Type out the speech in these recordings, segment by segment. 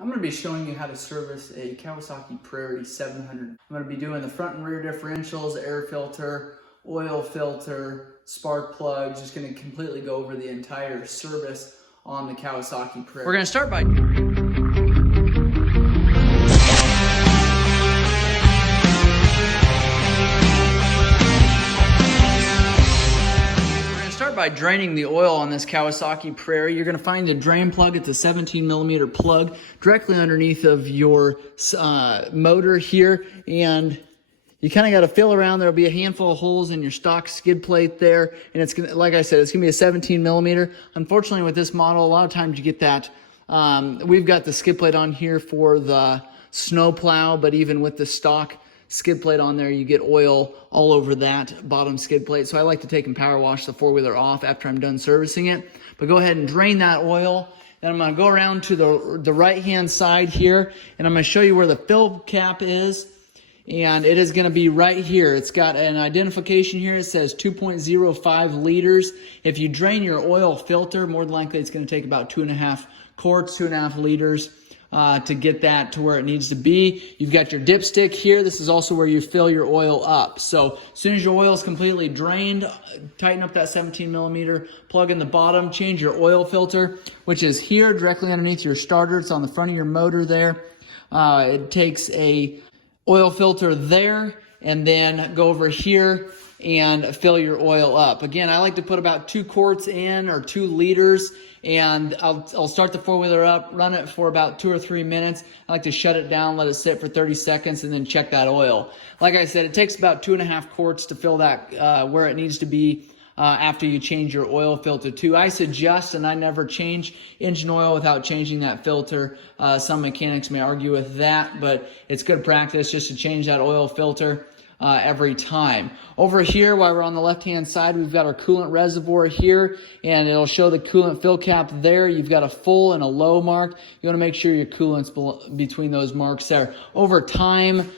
I'm going to be showing you how to service a Kawasaki Prairie 700. I'm going to be doing the front and rear differentials, air filter, oil filter, spark plugs. Just going to completely go over the entire service on the Kawasaki Prairie. We're going to start by draining the oil on this Kawasaki Prairie. You're going to find the drain plug. It's a 17mm plug directly underneath of your motor here, and you kind of got to feel around. There'll be a handful of holes in your stock skid plate there, and it's gonna, like I said, it's gonna be a 17mm. Unfortunately, with this model, a lot of times you get that. We've got the skid plate on here for the snow plow, but even with the stock skid plate on there, you get oil all over that bottom skid plate. So I like to take and power wash the four-wheeler off after I'm done servicing it. But go ahead and drain that oil. Then I'm going to go around to the right-hand side here, and I'm going to show you where the fill cap is. And it is going to be right here. It's got an identification here. It says 2.05 liters. If you drain your oil filter, more than likely it's going to take about 2.5 quarts, 2.5 liters. To get that to where it needs to be. You've got your dipstick here. This is also where you fill your oil up. So as soon as your oil is completely drained, tighten up that 17mm plug in the bottom, change your oil filter, which is here directly underneath your starter. It's on the front of your motor there. It takes a oil filter there, and then go over here and fill your oil up. Again, I like to put about 2 quarts in, or 2 liters, and I'll start the four-wheeler up, run it for about 2 or 3 minutes. I like to shut it down, let it sit for 30 seconds, and then check that oil. Like I said, it takes about 2.5 quarts to fill that where it needs to be after you change your oil filter too. I suggest, and I never change engine oil without changing that filter. Some mechanics may argue with that, but it's good practice just to change that oil filter every time. Over here, while we're on the left-hand side, we've got our coolant reservoir here, and it'll show the coolant fill cap there. You've got a full and a low mark. You want to make sure your coolant's between those marks there. Over time,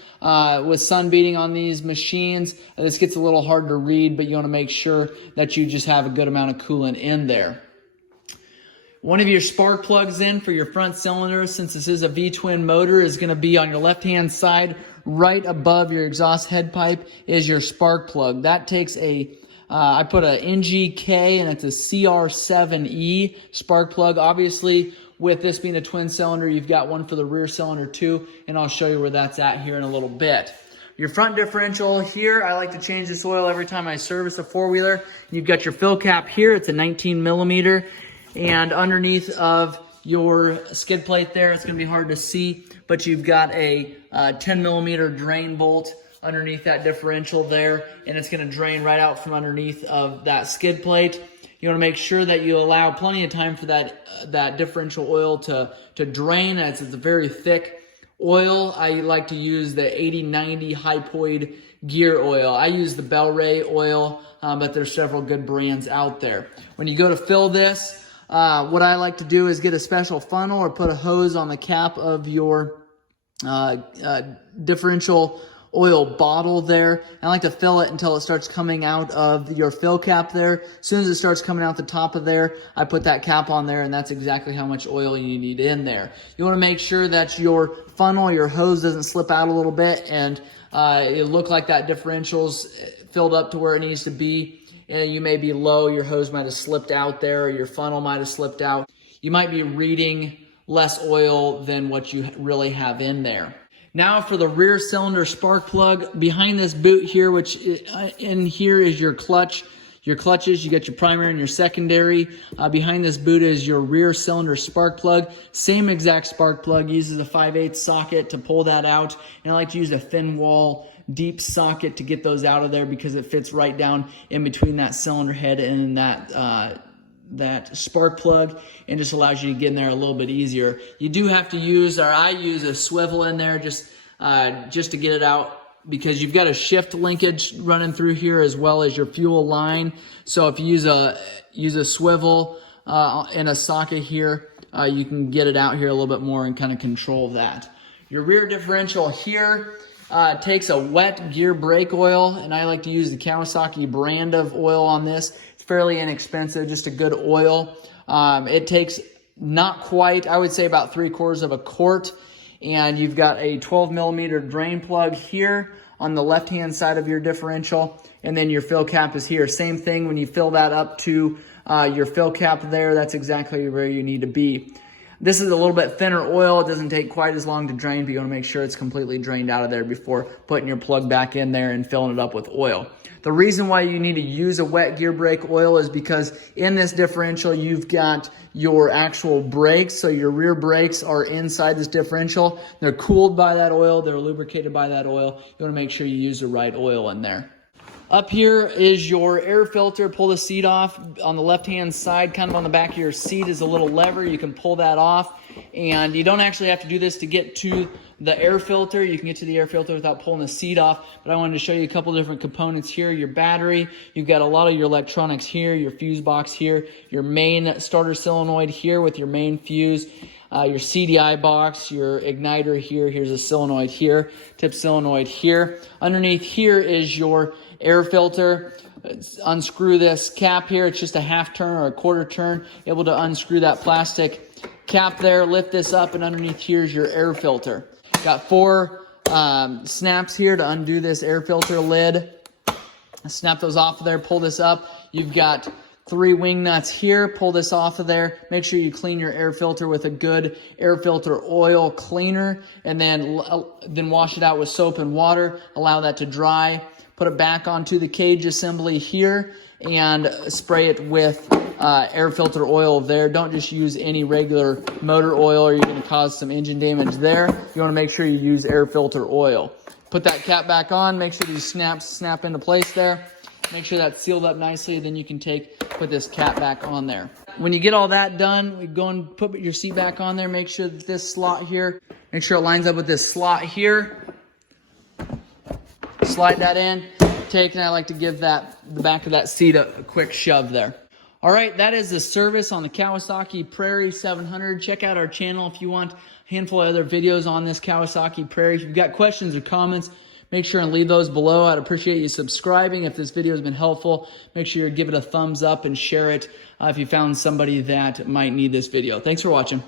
with sun beating on these machines, this gets a little hard to read, but you want to make sure that you just have a good amount of coolant in there. One of your spark plugs in for your front cylinder, since this is a V-twin motor, is going to be on your left-hand side. Right above your exhaust head pipe is your spark plug. That takes I put a NGK, and it's a CR7E spark plug. Obviously, with this being a twin cylinder, you've got one for the rear cylinder too, and I'll show you where that's at here in a little bit. Your front differential here, I like to change this oil every time I service a four-wheeler. You've got your fill cap here. It's a 19mm. And underneath of your skid plate there, it's going to be hard to see, but you've got a 10mm drain bolt underneath that differential there, and it's going to drain right out from underneath of that skid plate. You want to make sure that you allow plenty of time for that differential oil to drain. It's a very thick oil. I like to use the 80-90 Hypoid gear oil. I use the Bel-Ray oil, but there's several good brands out there. When you go to fill this, what I like to do is get a special funnel or put a hose on the cap of your differential oil bottle there. I like to fill it until it starts coming out of your fill cap there. As soon as it starts coming out the top of there, I put that cap on there, and that's exactly how much oil you need in there. You want to make sure that your funnel, your hose doesn't slip out a little bit, and it look like that differential's filled up to where it needs to be. You may be low, your hose might have slipped out there, or your funnel might have slipped out. You might be reading less oil than what you really have in there. Now for the rear cylinder spark plug, behind this boot here, which in here is your clutch. Your clutches, you got your primary and your secondary. Behind this boot is your rear cylinder spark plug. Same exact spark plug, uses a 5/8 socket to pull that out. And I like to use a thin wall deep socket to get those out of there, because it fits right down in between that cylinder head and that spark plug, and just allows you to get in there a little bit easier. You do have to use, or I use, a swivel in there just to get it out, because you've got a shift linkage running through here as well as your fuel line. So if you use a swivel and a socket here, you can get it out here a little bit more and kind of control that. Your rear differential here takes a wet gear brake oil, and I like to use the Kawasaki brand of oil on this. It's fairly inexpensive, just a good oil. It takes not quite, I would say about 3/4 of a quart. And you've got a 12 millimeter drain plug here on the left-hand side of your differential. And then your fill cap is here. Same thing, when you fill that up to your fill cap there, that's exactly where you need to be. This is a little bit thinner oil. It doesn't take quite as long to drain, but you want to make sure it's completely drained out of there before putting your plug back in there and filling it up with oil. The reason why you need to use a wet gear brake oil is because in this differential, you've got your actual brakes. So your rear brakes are inside this differential. They're cooled by that oil. They're lubricated by that oil. You want to make sure you use the right oil in there. Up here is your air filter. Pull the seat off. On the left-hand side, kind of on the back of your seat, is a little lever. You can pull that off. And you don't actually have to do this to get to the air filter. You can get to the air filter without pulling the seat off. But I wanted to show you a couple different components here. Your battery. You've got a lot of your electronics here. Your fuse box here. Your main starter solenoid here with your main fuse. Your CDI box, your igniter here. Here's a solenoid here. Tip solenoid here. Underneath here is your air filter. Unscrew this cap here. It's just a half turn or a quarter turn. Able to unscrew that plastic cap there. Lift this up, and underneath here is your air filter. Got 4 snaps here to undo this air filter lid. Snap those off of there. Pull this up. You've got 3 wing nuts here. Pull this off of there. Make sure you clean your air filter with a good air filter oil cleaner, and then wash it out with soap and water. Allow that to dry. Put it back onto the cage assembly here and spray it with air filter oil there. Don't just use any regular motor oil, or you're going to cause some engine damage there. You want to make sure you use air filter oil. Put that cap back on. Make sure these snaps snap into place there. Make sure that's sealed up nicely. Then you can put this cap back on there. When you get all that done, we go and put your seat back on there. Make sure that this slot here, make sure it lines up with this slot here. Slide that in. And I like to give the back of that seat a quick shove there. All right, that is the service on the Kawasaki Prairie 700. Check out our channel if you want a handful of other videos on this Kawasaki Prairie. If you've got questions or comments, make sure and leave those below. I'd appreciate you subscribing. If this video has been helpful, make sure you give it a thumbs up and share it if you found somebody that might need this video. Thanks for watching.